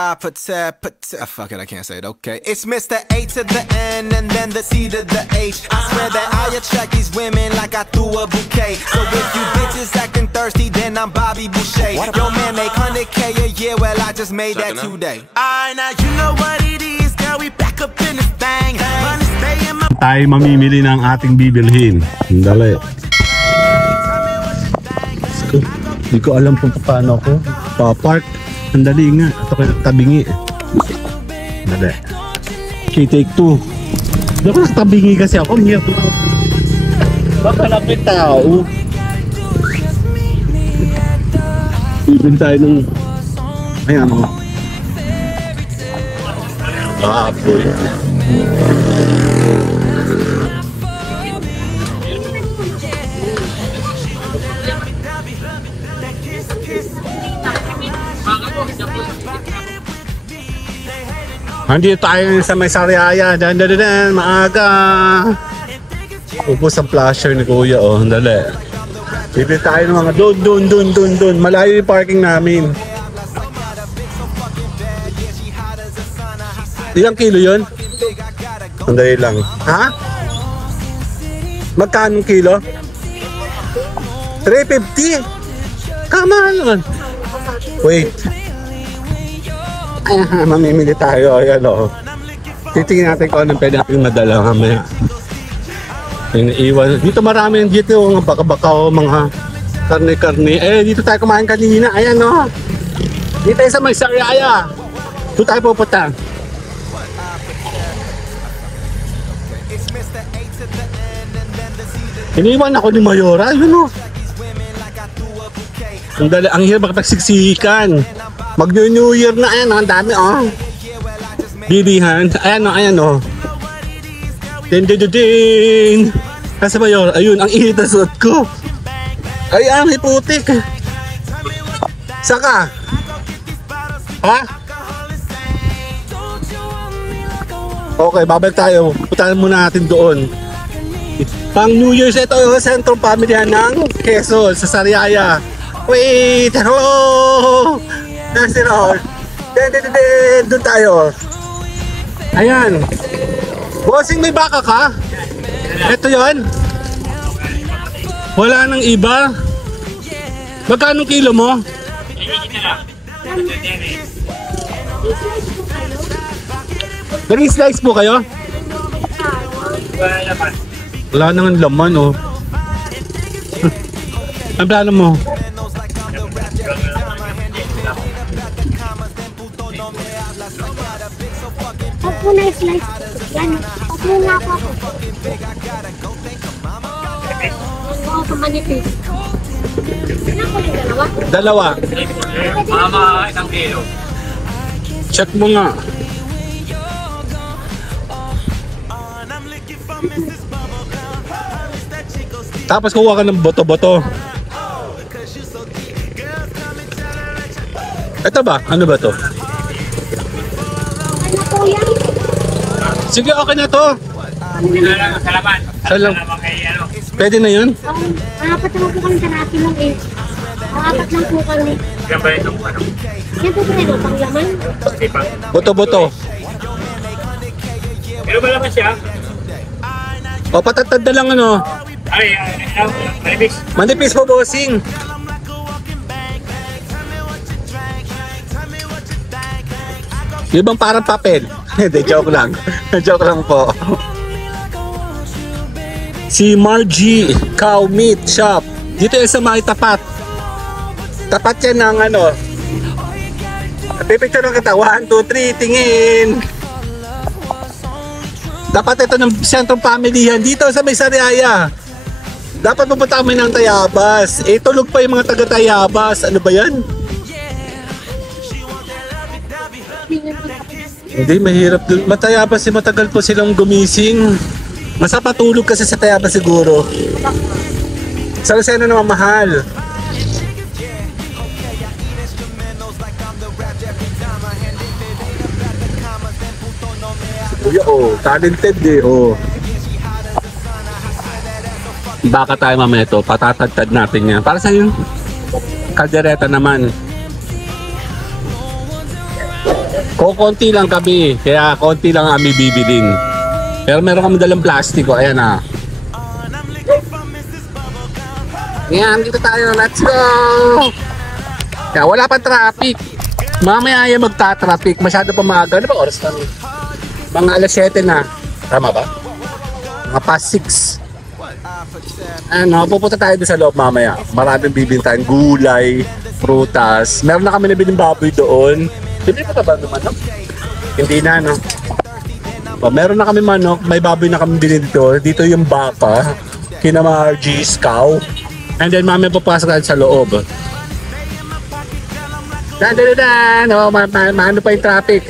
Fuck it, I can't say it, okay. It's Mr. A to the N and then the C to the H. I swear that I attract these women like I threw a bouquet. So if you bitches acting thirsty, then I'm Bobby Boucher. Yo man make 100K a year, well I just made that today. Now you know what it is, girl, we back up in this thing. Money stay in my... Tayo mamimili ng ating bibilhin. Dali. Hindi ko alam kung paano ako pa-park. Ang dali nga. Ito kayo tabingi. Dali. Okay, take 2. Hindi ko tabingi kasi ako. Baka lapit tao. Bibin tayo ng... Ayan o. Apoy. Andito tayo sa may Sariaya. Dan, maaga. Upos ang flasher ni Kuya, oh. Dali. Bibili tayo ng mga doon. Malayo yung parking namin. Ilang kilo yun? Sandali lang. Ha? Magkano kilo? 350? Kamahal. Wait. Mamimili tayo. Ayan o. Titingin natin kung anong pwede natin madala mamaya. Iniiwan. Dito marami yung dito. Mga baka-baka o mga karne-karne. Eh, dito tayo kumain kanina. Ayan o. Dito tayo sa may Sariaya. Dito tayo pupunta. Iniwan ako ni Mayora. Yun o. Ang hirap makapagsiksikan. Mag-New Year na. Ayan o. Ang dami o. Bilihan. Ayan o. Din. Kasi Mayora. Ayun. Ang init na suot ko. Ayan. May putik. Saka. Ha? Okay. Babalik tayo. Puntahan muna natin doon. Pang New Year's ito yung sentrong pamilya ng Quezon sa Sariaya. Wait! Hello! Nasi Lord! Doon tayo. Ayan. Bossing, may baka ka? Ito yon. Wala nang iba? Magkano kilo mo? Nag-slice po kayo? Wala nang laman oh. Ang plano mo? Ako na slice. Yan. Ako na ako. Ako sa manipis. Ilan ko yung dalawa? Dalawa. Mama, 1 kilo. Check mo nga. Tapos kuha ka ng boto-boto. Ito ba? Ano ba to? Ano po yan? Sige, okay na to. Salamat. Pwede na yun? Apat lang po kami sa natin lang eh. Apat lang po kami. Yan ba ito? Yan po pero pang laman. Boto-boto. Pero ba naman siya? O, patatad na lang ano. Ay, manipis. Manipis po, bossing. Yung bang parang papel? Hindi, joke lang. Joke lang po. Si Margie Cow Meat Shop. Dito yung sa may tapat. Tapat yan ng ano. Pipicture ng kita. 1, 2, 3, tingin. Dapat ito ng sentrong pamilihan. Dito sa may Sariaya. Dapat pupunta kami ng Tayabas. Eh, tulog pa yung mga taga-Tayabas. Ano ba yan? Hindi, mahirap dun. Matayabas eh, matagal po silang gumising. Masapatulog kasi sa Tayabas siguro. Sa Lucena naman mahal. Kuya, oh, talented eh, oh. Baka tayo mamaya ito, patatagtad natin yan. Para sa yung kaldereta naman. Konti lang kami, kaya konti lang kami bibilin. Pero meron kami dalang plastiko, ayan na. Ayan, dito tayo, let's go! Kaya wala pa traffic. Mamaya yan magta-traffic, masyado pa maaga. Ano ba oras kami? Mga alas 7 na. Tama ba? Mga past 6. Ano, pupunta tayo doon sa loob mamaya. Maraming bibintahan, gulay, prutas. Meron na kami nabiling baboy doon. Hindi pa ba naman, no? Hindi na, no? Meron na kami manok, may baboy na kami bilhin dito. Dito yung baka, kina Margie's cow. And then mamaya papasok tayo sa loob. Dan! Oh, maano pa yung traffic.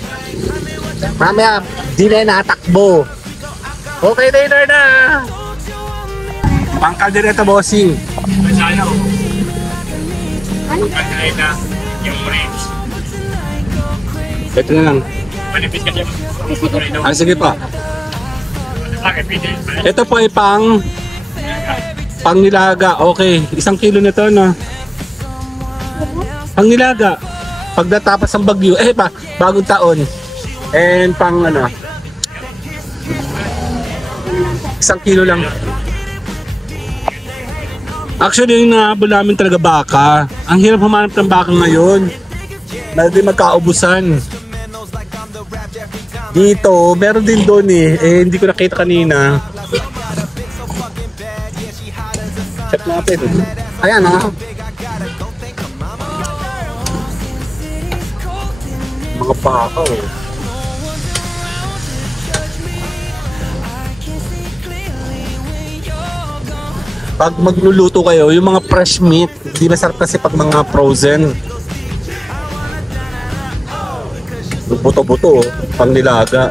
Mamaya, di na natakbo. Okay, Taylor na! Pangkaldereta bossing. Sana ako. Ano? Pagkain na yung range. Ito na lang. Manipis kasi. Ah, sige pa. Bakit pwede? Ito po ay pang nilaga. Okay, 1 kilo na to, no? Pang nilaga. Pag natapos ang bagyo, bagong taon. And pang ano, 1 kilo lang. Actually, yung nahabol namin talaga baka. Ang hirap humanap ng baka ngayon. Hindi magkaubusan. Dito, meron din doon eh. Hindi ko nakita kanina. Check natin. Ayan ha. Mga baka oh. Pag magluluto kayo, yung mga fresh meat, di masarap kasi pag mga frozen. Buto-buto, pang nilaga.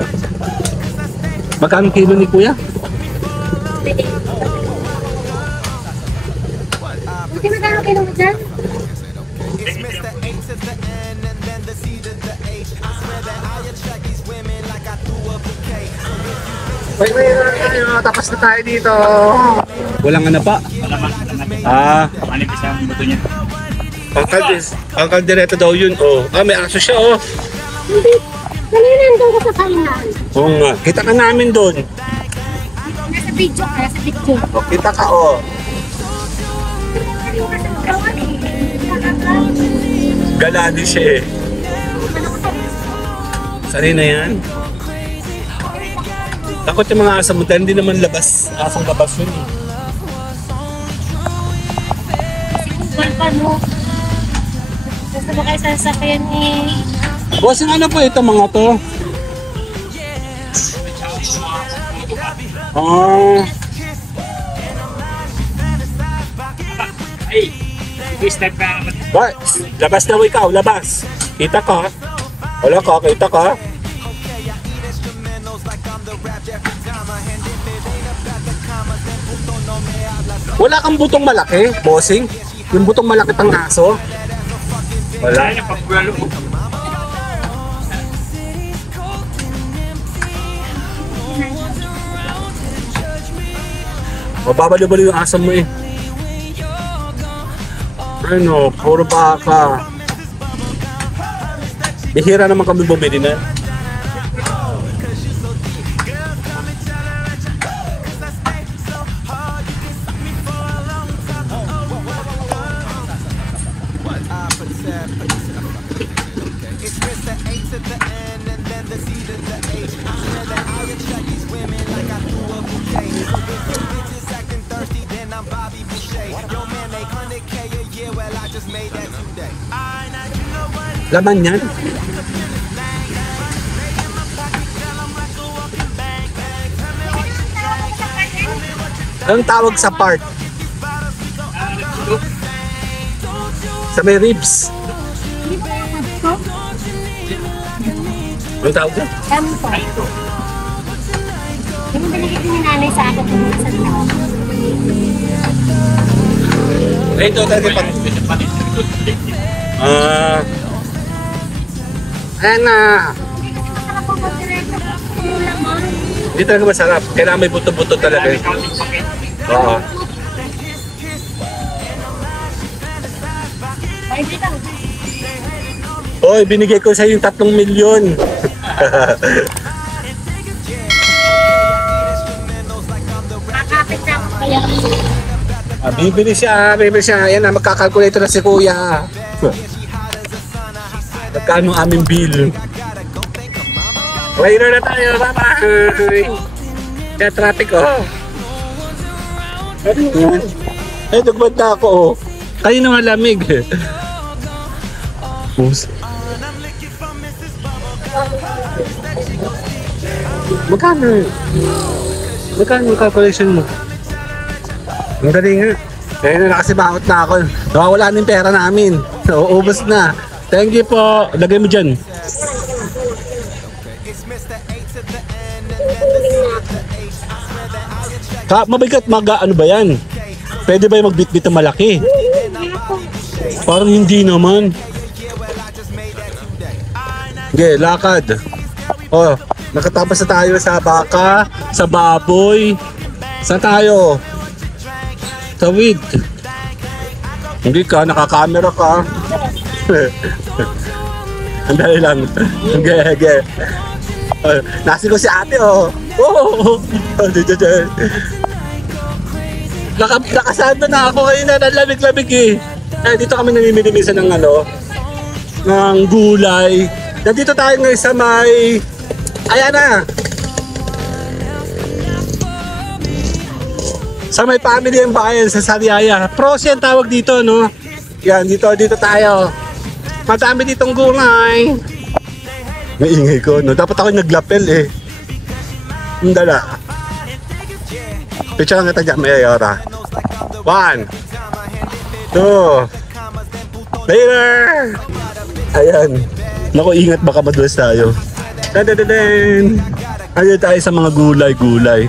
Magkano kilo ni kuya? Buti magkano kilo mo dyan? It's Mr. A to the N and then the C to the H. I swear that I attract these women like I threw a bouquet. Wait, tapos na tayo dito. Walang ano pa? Manipis ang buto niya. Ang kaldereta daw yun, oh. May aso siya, oh. Hindi. Kanina nandun ko sa kainan. Oo nga, kita ka namin doon. Nasa video ka, nasa video. Oh, kita ka, oh. Galadi siya eh. Sanay na yan. Takot yung mga asa mo dahil hindi naman labas. Asang labas yun eh. Sigubal pa mo. Gusto mo kayo sasakyan ni... Bossing, ano po ito mga to? Ay! Step ka naman. What? Labas daw ikaw, labas. Kita ka. Wala ka, kita ka. Wala kang butong malaki, bossing? Yung butong malaki pang aso? Wala. Kaya niya pagkulalo mo. Mababalo-balo yung aso mo eh. Ano, puro baka. Bihira naman kami bumili na. It's Mr. A to the N and then the C to the H. I swear that I attract these women like I threw a bouquet. So if your bitches acting thirsty, then I'm Bobby Boucher. Yo man, make 100K a year, well I just made that today. Laman yan. Anong tawag sa part? Sa may ribs. Hindi ba yung nagko? Anong tawag yan? Kampo. Yung binigay din ni nanay sa akin kung isang taon. Ito talaga pag... Ayan na. Hindi kasi masarap po pag-direct sa laman. Hindi talaga masarap. Kailangan may buto-buto talaga. Counting packet. Oo. Ay, dito. Oy, binigay ko sa yung 3 milyon. Kakapit na ako kaya. Bibili siya. Ayan na, magkakalkulator na si kuya. Magkano aming bill? Later na tayo, bye-bye! Kaya traffic, oh. Ano yan? Ay, nagmad na ako, oh. Kayo na malamig. Magkano yung calculation mo? Ang dali nga. Ayun na, nakasibangot na ako. Nawawala na yung pera namin. Ubus na. Thank you po. Lagay mo dyan. Mabigat ano ba yan? Pwede ba yung magbitbit na malaki? Parang hindi naman. Okay, lakad. Oh, nakatapos na tayo sa baka, sa baboy. Saan tayo? Tawid. Hindi ka, nakakamera ka. Andali lang. Okay. Nasi ko si ate, oh. Oh. Nakasando na ako ngayon na lamig-lamig eh. Dito kami namimili minsan ng ng gulay. Nandito tayo ngayon sa may... Ayan na! Sa may family and bayan sa Sariaya. Pros yan tawag dito, no? Yan, dito tayo. Madami ditong gulay. Maingay ko, no? Dapat ako naglapel eh. Ang dala. Picture lang kita dyan, may ayora. 1 2 later! Ayan. Naku, ingat baka madulas tayo. Dadadadin! Ayun tayo sa mga gulay.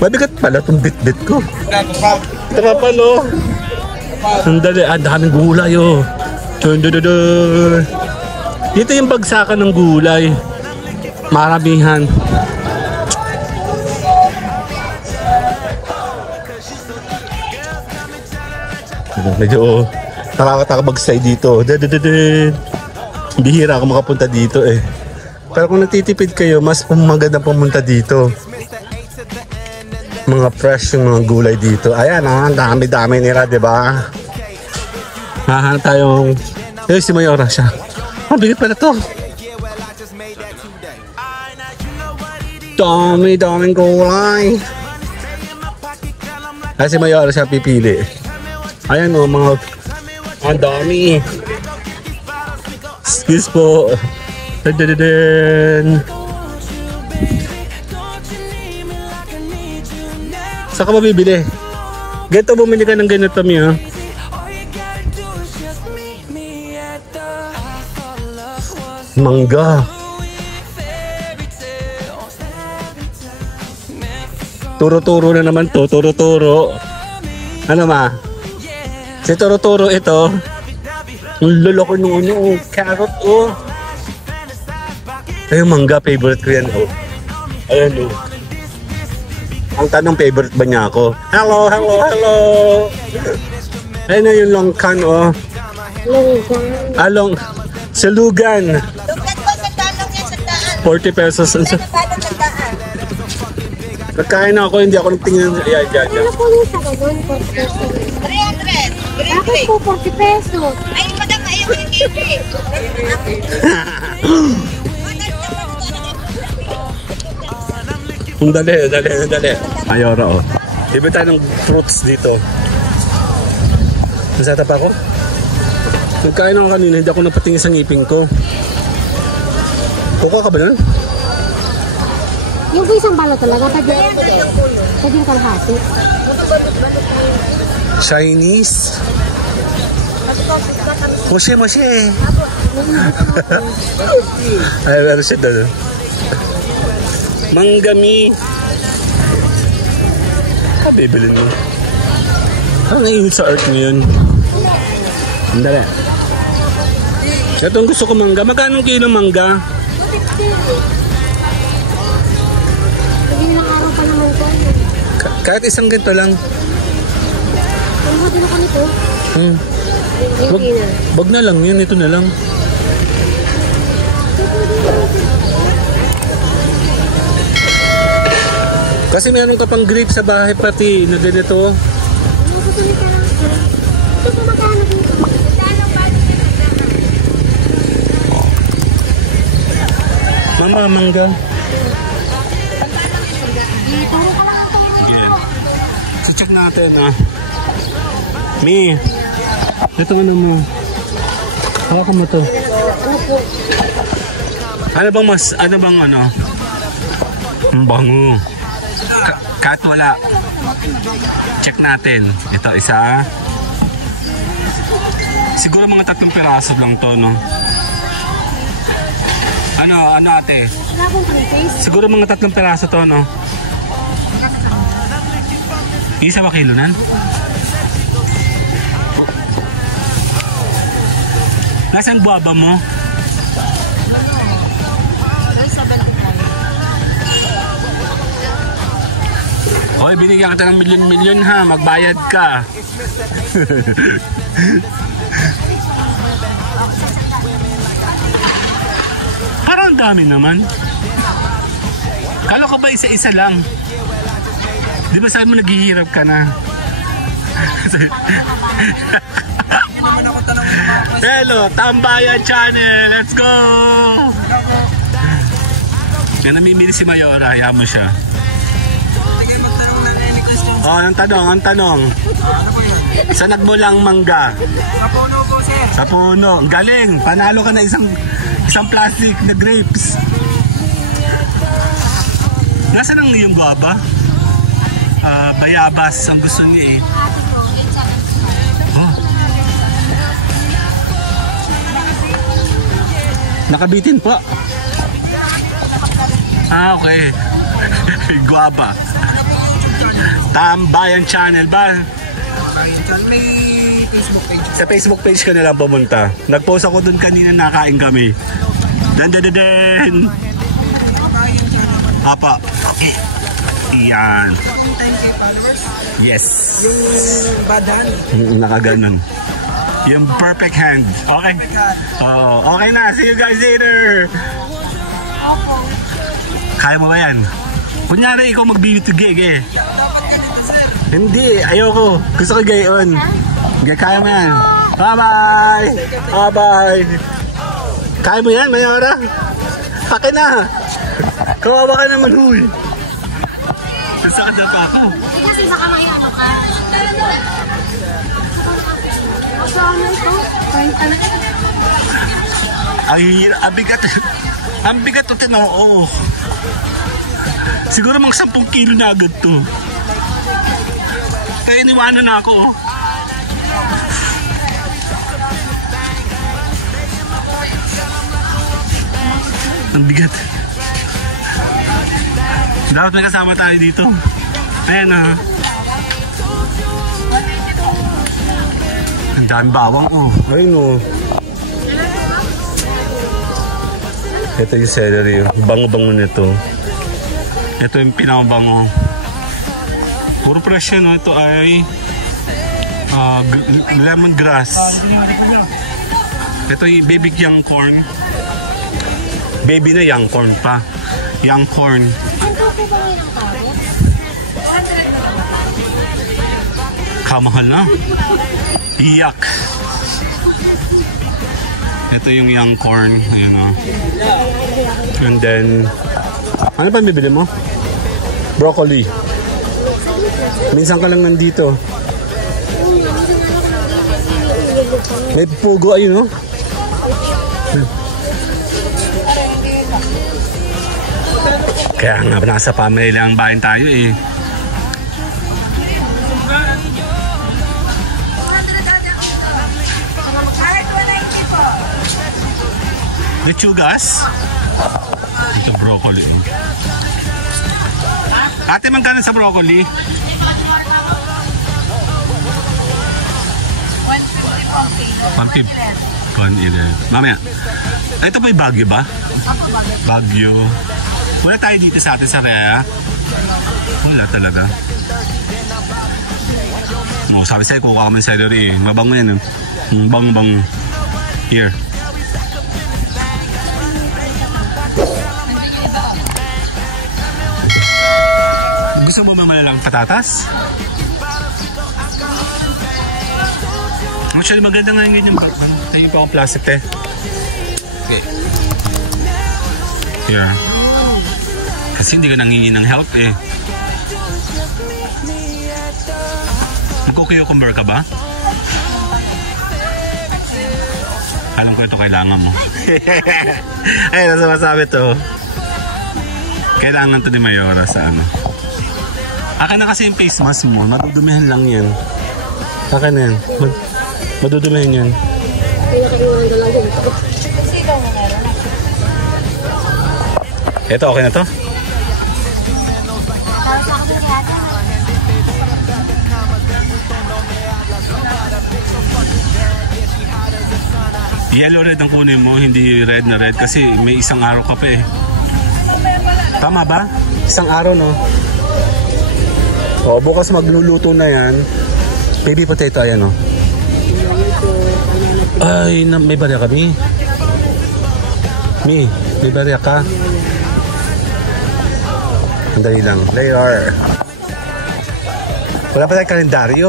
Mabigat pala itong bit-bit ko. Trapal, oh. Sandali, daming gulay, oh. Dito yung bagsakan ng gulay. Maramihan. Medyo nakakabagsay dito. Bihira ako makapunta dito eh. Pero kung nagtitipid kayo, mas magandang pumunta dito. Mga fresh yung mga gulay dito. Ayan, ang dami-dami nila, diba? Hahanap tayong... si Mayora siya. Bigat pala to. Daming gulay. Si Mayora siya pipili. Ayan o, mga... Ang dami. Excuse po. Saan ka mabibili? Ganito bumili ka ng ganito, Mia. Mangga. Turo-turo na naman to. Turo-turo. Ano ma? Si Turo-turo ito. Ang luloko nung carrot, oh. Ay, mangga, favorite ko yan, oh. Ayan, oh. Ang tanong, favorite ba niya ako? Hello! Ayun na yung longkan, oh. Lunggan. Salugan. Lugan po sa talong yan sa daan. 40 pesos. Sa talong sa daan. Nagkain na ako, hindi ako nagtingin. Ayan. Ano po yung sa ganun? 40 pesos. 300. Bakit po 40 pesos? Ay, madam, ayaw yung kiki. Dali. Ayora, oh. Iba tayo ng fruits dito. Nasata pa ako? Nagkain ako kanina, hindi ako napatingin sa ngipin ko. Kuka ka ba nun? Yung po isang balo talaga, pwede kalahati. Chinese. Moshe. Ay, meron siya doon. Manggami. Bibilin mo. Parang naiinit sa earth ngayon. Andali. Ito ang gusto ko mangga. Magkano kilo mangga? Pwede na araw pa naman ko. Kahit isang ganito lang. Ano din ako nito? Wag na lang yun. Ito na lang. Kasi meron ka pang grape sa bahay pati na ganito. Ito po magkano dito? Mama, mangga. Turo ka lang ito. Sige. So check natin ha. Mi, ito ano mo. Hawakan mo to. Ano bang ano? Ang bango. Kahit wala. Check natin. Ito, isa. Siguro mga 3 piraso lang to, no? Ano ate? Wala akong toothpaste. Siguro mga 3 piraso to, no? Isa ba kilo nan? Nasaan guwaba mo? Hoy, binigyan kita ng milyon-milyon ha. Magbayad ka. Parang dami naman. Kala ko ba isa-isa lang? Di ba sabi mo naghihirap ka na? Hello, Tambayan Channel. Let's go! Yan, namimili si Mayora. Hayaan mo siya. Oh, ang tanong. Saan nagmulang mangga? Sa puno po, sir. Sa puno. Galing. Panalo ka na isang plastic na grapes. Nasaan ang iyong guwaba? Bayabas ang gusto niya eh. Oh. Nakabitin po. Okay. Guwaba. Tambayan Channel ba? May Facebook page. Sa Facebook page ka nila pumunta. Nag-post ako dun kanina, nakain kami. Dan. Papa. Iyan. 10K followers. Yes. Yung bad hand. Nakaganon. Yung perfect hand. Okay. Okay na. See you guys later. Kaya mo ba yan? Kunyari ikaw magbili to gig eh. Hindi, ayoko. Gusto ko gayon. Kaya mo yan. Bye-bye! Bye-bye! Kaya mo yan, Mayora? Akin na! Kawawa ka naman, huy! Nasakad na pa ako. Kasi baka maiano ka. Masama ito. Ay, ang bigat. Ang bigat ito, tinoo. Siguro mga 10 kilo na agad to. Kaya iniwanan na ako, oh. Ang bigat. Dapat may kasama tayo dito. Ayan, ha. Ang daming bawang, oh. Ayun, oh. Ito yung celery. Bango-bango nito. Ito yung pinakabango. Puro fresh yun, no? Ito ay lemongrass. Ito yung baby young corn. Baby na young corn pa. Young corn. Ano po ba ng taro? Kamahal na. Iyak. Ito yung young corn. Ayan, o. And then, ano pa bibili mo? Broccoli. Minsan ka lang nandito. May pugo ayun, no? Kaya nga, nasa family lang bayan tayo eh. Lechugas? Ito broccoli. Ate, magkano sa broccoli? 150. 111. Mamaya. Ito pa yung Baguio ba? Baguio. Wala tayo dito sa atin sa Rea. Wala talaga. Oh, sabi sa'yo, kukuha ka man celery. Mabango yan. Bang-bang. Here. Walang patatas? Actually, maganda nga yung bag. Tingin pa akong plastic, te. Okay. Here. Kasi hindi ka nangingi ng help, eh. Magkukukumber ka ba? Alam ko ito kailangan mo. Ay, nasa masabi to. Kailangan to ni Mayora sa ano. Akin na kasi yung face mask mo. Madudumihan lang yan. Akin na yan. Madudumihan yan. Pinakaiwanan ko lang dito. Ito, okay na to? Yellow red ang kunin mo, hindi red na red kasi may isang araw ka pa eh. Tama ba? Isang araw, no? O, bukas magluluto na yan. Baby potato, ayan, no? Ay, may barya ka, Mi? Mi, may barya ka? Andali lang. Layer. Wala pa tayong kalendaryo?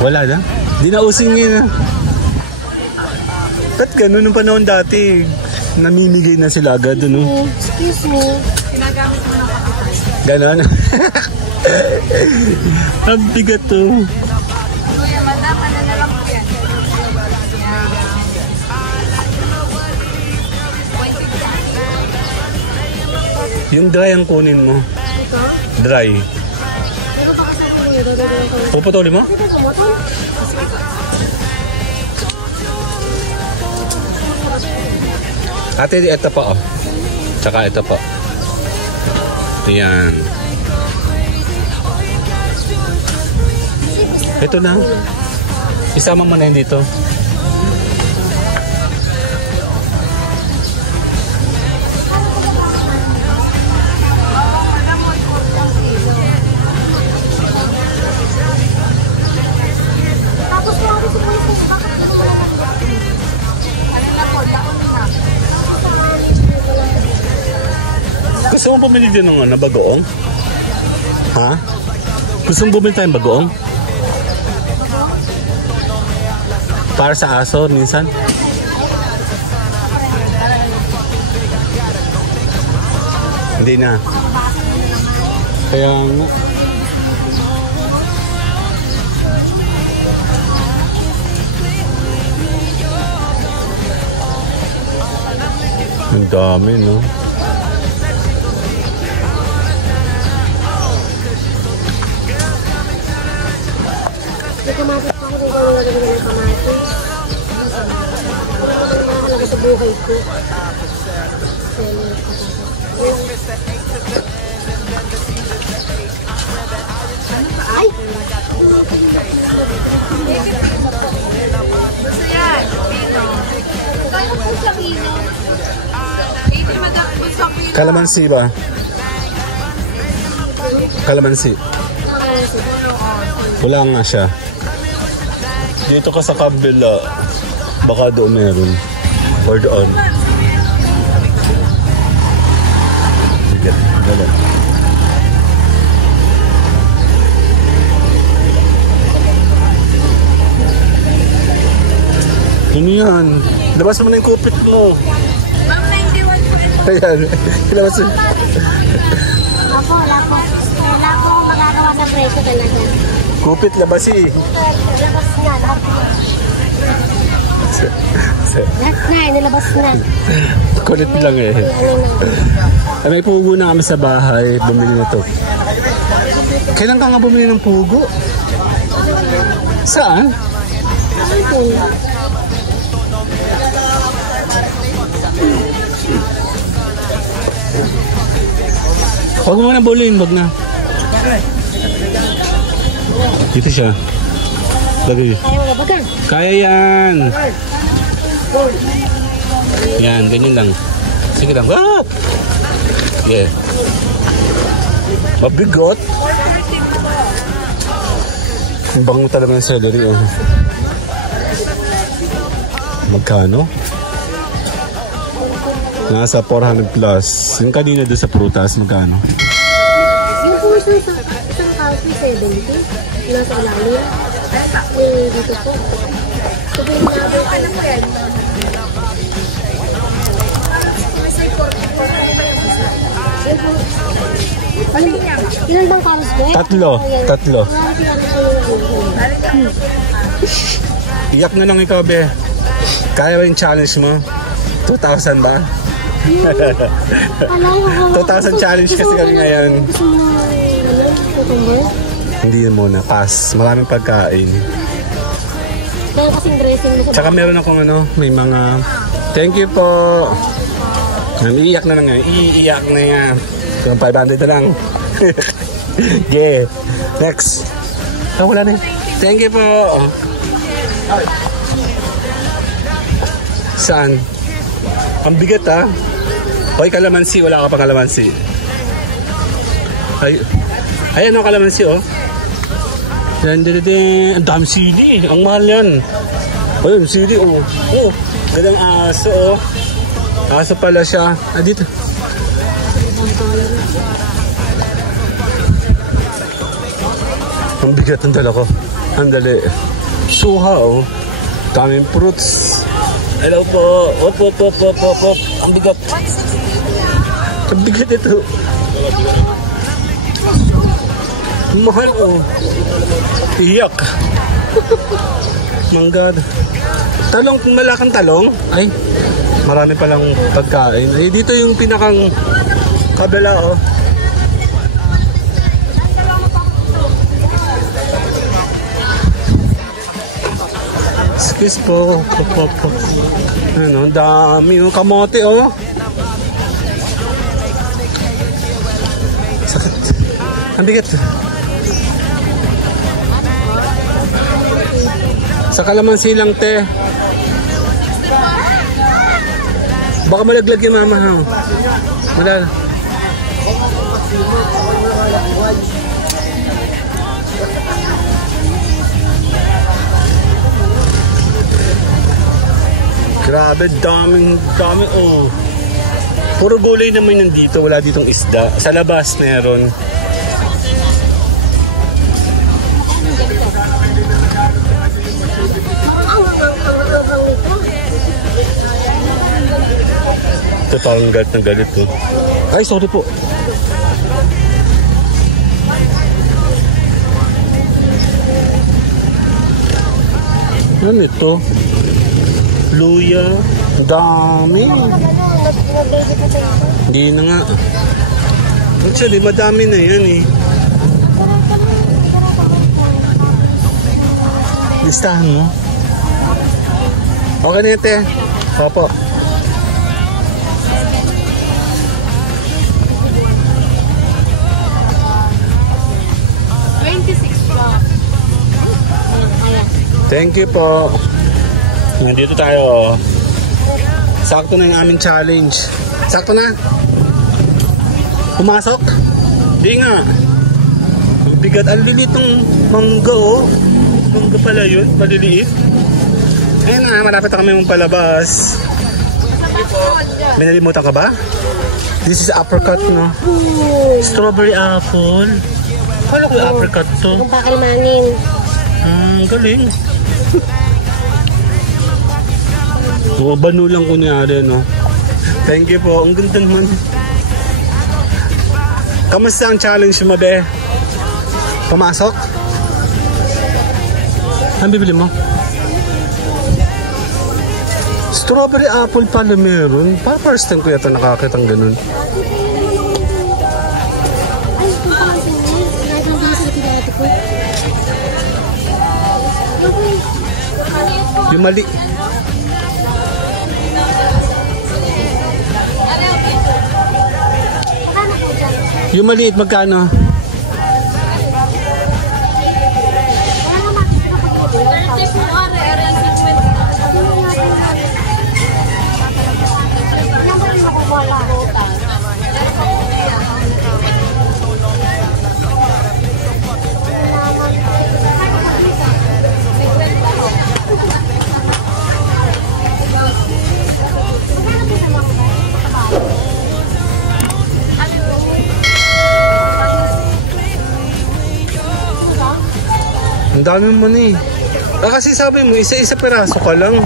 Wala na? Di na using yun, Ba't ganun nung panahon dati? Namimigay na sila agad, ano? Excuse me. Ginagamit mo na kapitas. Ganon? Ang bigat to. Kuya, madama na lang po yan. Yung dry ang kunin mo. Ito? Dry. Pero baka sa kuya, dadagdagan ko. Puputulin mo? Ito sa motor? Ate, ito pa, oh. Tsaka ito pa. Ayan. Ito na. Isama mo na yun dito. Tapos kung ako si Kuya, bakit ka naman wala Gusto mo bumili din ng ano, bagoong? Ha? Gusto mo bumili tayong bagoong? Para sa aso, minsan? Hindi na. Kaya nga. Ang dami, no? May kamatis pa ako dito, wala naman ng kamatis. Mahalaga sa buhay ko. Ay! Gusto yan, Pino. Kaya po sa Pino. Hindi madakbo sa Pino. Kalamansi ba? Kalamansi. Wala nga siya. Dito ka sa kabila. Baka doon meron. Or doon. Sige, dala. Ano yan? Labas mo na yung kupit mo. Ma'am, 91 po ito. Ayan. Labas mo. Wala po. Wala po akong magagawa sa presyo talaga. Kupit labas eh. Labas na, lahat na. Lahat na, nilabas na. Kulit lang eh. Ay, may pugo na kami sa bahay. Bumili na to. Kailan ka nga bumili ng pugo? Saan? Ano po? Huwag mo na bulin, wag na. Dito siya. Lagay. Kaya wala baga. Kaya yan. Yan, ganyan lang. Sige lang. Ah! Yeah. Mabigot. Ang bango talaga ng celery. Oh. Magkano? Nasa 400 plus. Yung kanina doon sa prutas, magkano? Yung puso isang kaso 70. Nasa ilalim. Eh, dito po. Sabi yung number ko. Ano po yan? Ayun po. Ano, ilan bang karos ko? Tatlo. Marami pinanong ko yung Iyak na lang ikaw, be. Kaya ba yung challenge mo? 2,000 ba? 2,000 challenge kasi kami ngayon. Gusto mo cucumber? Hindi muna, pass. Maraming pagkain. Dahil kasing dressing mo sa Tsaka meron akong may mga... Thank you po. Iiyak na lang yan. Iiyak na yan. Yung 500 na lang. Okay. Next. Wala na. Thank you po. Saan? Ang bigat ha. Hoy, kalamansi. Wala ka pang kalamansi. Ayan o, kalamansi oh. Ang dami sili. Ang mahal yan. Ayun, sili oh. Oh, gadang aso oh. Aso pala siya. Dito. Ang bigat ng dala ko. Ang dali. Suha oh. Daming fruits. Hello po. Op. Ang bigat. Ang bigat ito. Mahal oh. Iyak. Manggad. Talong, malakang talong. Ay, marami palang pagkain. Ay, dito yung pinakang kabila oh. Excuse po. Ano, dami yung kamote oh. Sakit. Ang bigat. Sa kalamansi lang te. Baka malaglag yung mama ha. Wala. Grabe, dami oh. Puro gulay naman nandito, wala ditong isda. Sa labas meron. Ito parang galit na galit oh. Ay, sorry po. Ano ito? Luya. Dami. Hindi na nga. Actually, madami na yan eh. Listahan mo. Okay na ito eh. Opo. Thank you po. Nandito tayo. Sakto na yung aming challenge. Sakto na. Pumasok? Di nga. Ang bigat. Ang lilitong mangga oh. Mangga pala yun. Maliliit. Ayun na. Malapit na kami mong palabas. May nalimutan ka ba? This is apricot no? Strawberry apple. Kala ko yung apricot to. Kung pakilmanin. Galing. Banu lang kunyari, no? Thank you po. Ang ganda naman. Kamusta ang challenge mo, be? Pumasok? Ang bibili mo? Strawberry apple pala meron. Para first time ko yata nakakita ng ganun. Yung mali. Yung maliit magkano? Ang dami mo na eh. Kasi sabi mo, isa-isa peraso ka lang.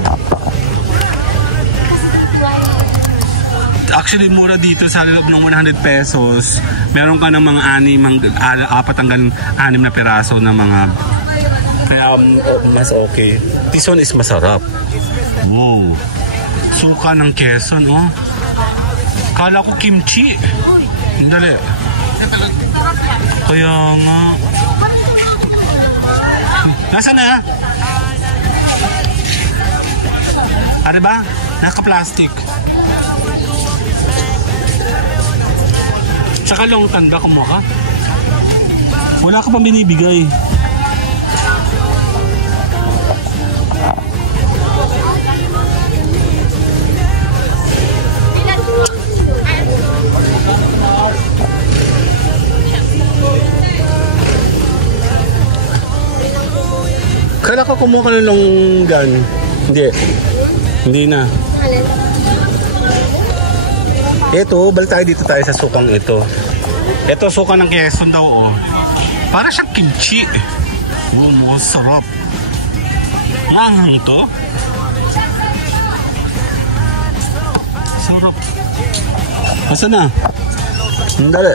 Actually, mura dito sa loob ng 100 pesos. Meron ka ng mga 4 hanggang 6 na peraso ng mga... Kaya mas okay. This one is masarap. Wow. Suka ng Quezon, oh. Kala ko kimchi. Dali. Kaya nga. Nasaan na? Ano ba? Naka-plastic. Tsaka long tanda kumuha ka. Wala ka pang binibigay. Kala ko kumuha ka ng longgan. Hindi. Hindi na. Ito, balik tayo dito tayo sa sukang ito. Ito, suka ng Quezon daw, oh. Para siyang kimchi. Mukhang sarap. Manghang to. Sarap. Asa na? Andali.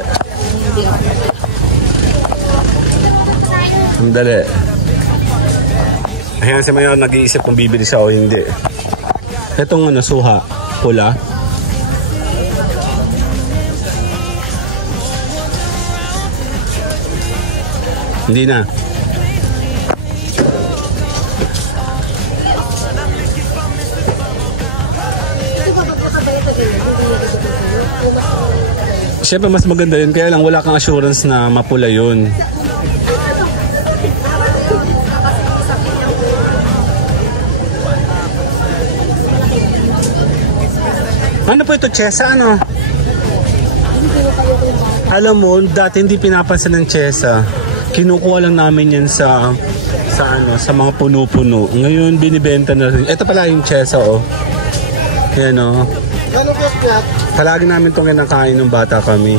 Andali. Ayan si Mayor, nag-iisip kung bibili siya o hindi. Itong ano, suha. Pula. Hindi na. Siyempre mas maganda yun, kaya lang wala kang assurance na mapula yun. Ano po ito, Chesa? Ano? Alam mo, dati hindi pinapansin ng Chesa. Kinukuha lang namin yan sa mga puno-puno. Ngayon binibenta na rin. Ito pala yung Chesa, oh. Yan, oh. Palagi namin itong kinakain ng bata kami.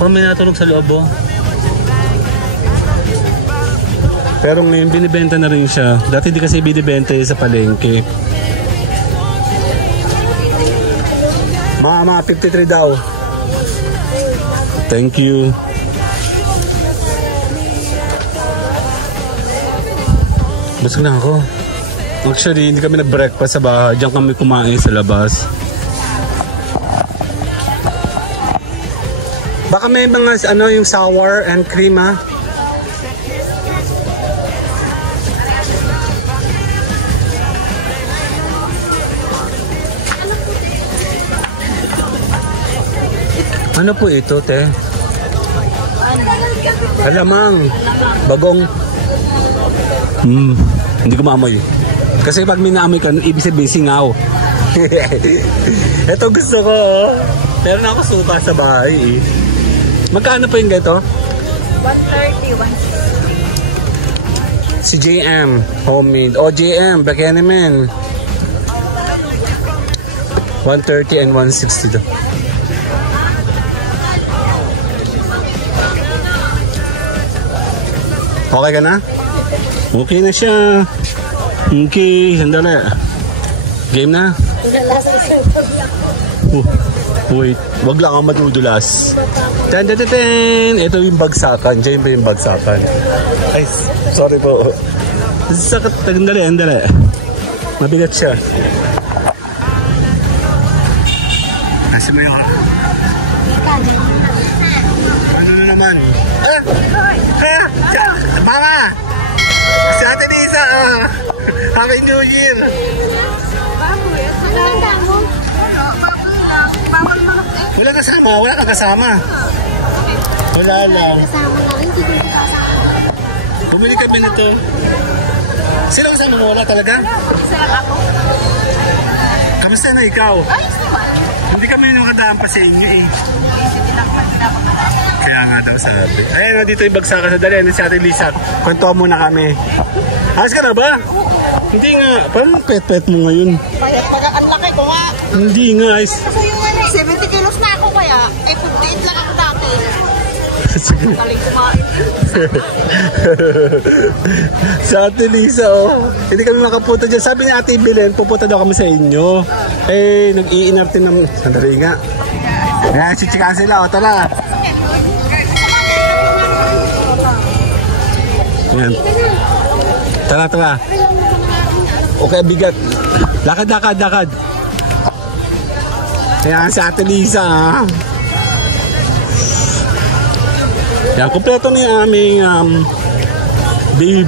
Oh, may natulog sa loob, oh. Pero ngayon binibenta na rin siya. Dati hindi kasi binibenta sa palengke. Mga 53 daw. Thank you. Busog na ako. Actually, hindi kami nag-breakfast sa bahay. Diyan kami kumain sa labas. Baka may mga ano, yung sour and cream, ha? Ano po ito, te? Alamang. Bagong. Hindi ko maamoy. Kasi pag minaamoy ka, ibig sabihin singaw. Ito gusto ko, oh. Meron ako suka sa bahay, eh. Magkano po yung gato? 130, 160. Si JM, homemade. O, JM, Bekenemen. 130 and 160 daw. Okay ka na? Okay na siya. Okay, sandali. Game na? Wait, wag lang ang madudulas. Ten. Ito yung bagsakan. Diyan ba yung bagsakan? Ay, sorry po. Sakit. Andali. Mabigat siya. Nasa mo yun? Ano na naman? Mama! Si Ate Lisa! Happy New Year! Wala kasama? Wala kang kasama? Wala lang. Bumili kami nito. Sino kasama mo? Wala talaga? Kamusta na ikaw? Hindi kami nakadaan pa sa inyo, eh. Kaya nga daw sabi. Ayan, dito yung bagsakan sa dali. Si Ate Lisa. Kwentuhan muna kami. Ayos ka na ba? Hindi nga. Parang pet-pet mo ngayon. Ang laki ko nga. Hindi nga. 70 kilos na ako kaya. 58 lang ako dati. Sige. Galing kumain. Sa Ate Lisa, oh. Hindi kami makapunta dyan. Sabi ni Ate Belen, pupunta daw kami sa inyo. Eh, nag-iinarte ng... Sandali nga. Ayan, chichikan sila. O, tara. Ayan. Tara, tara. Okay, bigat. Lakad, lakad, lakad. Ayan, si Ate Lisa, ha. Yan, kompleto na yung aming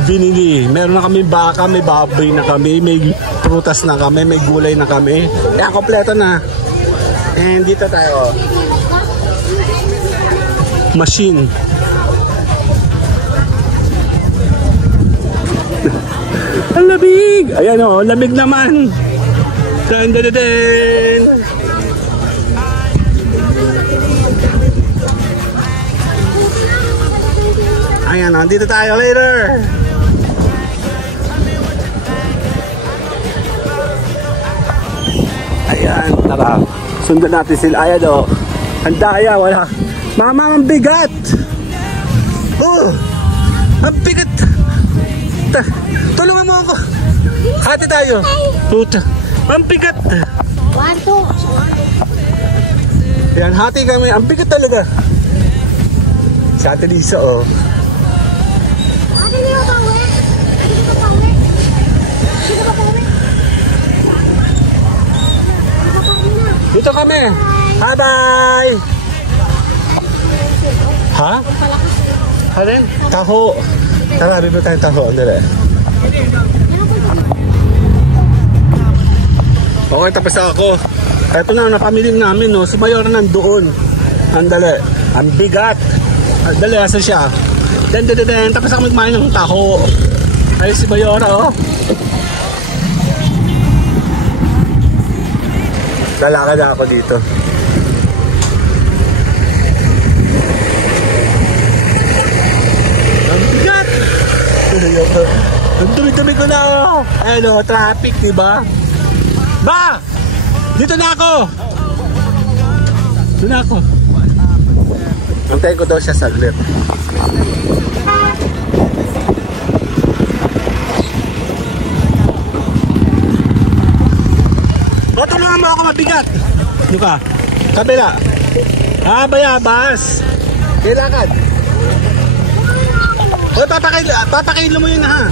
binili. Meron na kami baka, may baboy na kami, may prutas na kami, may gulay na kami. Yan, kompleto na. And dito tayo. Machine. Ang lamig! Ayan o, lamig naman. Dan, dan, dan, dan. Ayan, nandito tayo later. Ayan, tara. Sundan natin sila. Ayan o. Ang daya, wala. Mama, ang bigat. Oh, ang bigat. Tulungan mo ako. Hati tayo. Puta. Ang bigat. 1, 2. Ayan, hati kami. Ang bigat talaga. Sa Ate Lisa, oh. Ate, hindi ka pauwi? Hindi ka pauwi? Hindi ka pauwi? Hindi ka pauwi na. Dito kami. Bye-bye. Ha? Alin? Taho. Tara, bibili tayong taho. Andali. Okay, tapos ako. Ito na, napamili namin, no. Si Mayora nandoon. Andali. Ang bigat. Andali, asa siya? Den, den, den, den. Tapos ako magmain ng taho. Ay, si Mayora, oh. Lalakad ako dito. Ang bigat! Ang dumi-dumi ko na, oh. Ayun, oh, traffic, diba? Ba! Dito na ako! Dito na ako. Antayin ko daw siya saglit. O, tulungan mo ako, mabigat! Dito ka. Kabila. Ah, bayabas. Kailangan. O, papakailo mo yun, ha?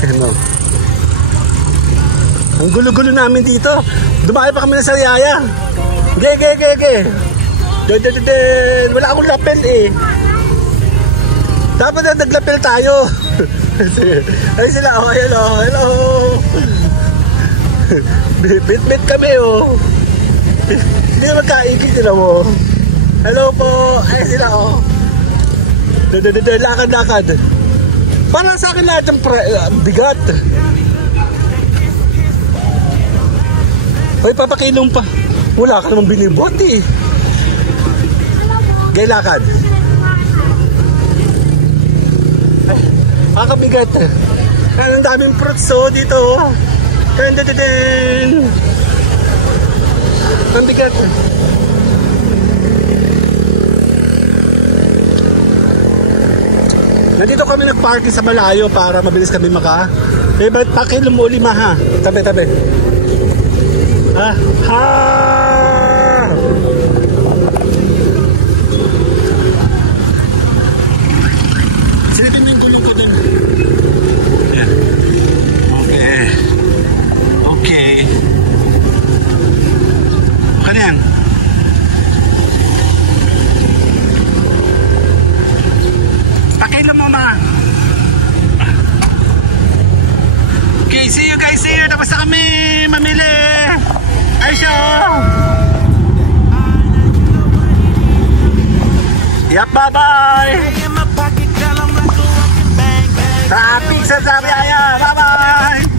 Ano? Ang gulo-gulo namin dito. Dumayo pa kami ng Sariaya. Ge. Wala akong lapel eh. Dapat na naglapel tayo. Ay sila, oh, hello, hello. Bit-bit kami, oh. Hindi naman kaigit sila mo. Hello po. Ay sila, oh. Lakad. Para sa akin lahat ng bigat. Hoy, papakilong pa. Wala ka namang binibot eh. Gay lakad. Ay, kakabigat. Ang daming fruits dito. Kandadadin. Ang bigat. Nandito kami nagparking sa malayo para mabilis kami Eh, ba't pakilong mo lima, ha? Tabi. Ha? Silipin mo yung gulong ko dun. Yan. Okay. Okay na yan. Pakilong mo, ma. Okay, see you guys here. Tapos na kami mamili. Ay siya, oh. Yap, bye-bye. Traffic sa Sariaya. Bye-bye.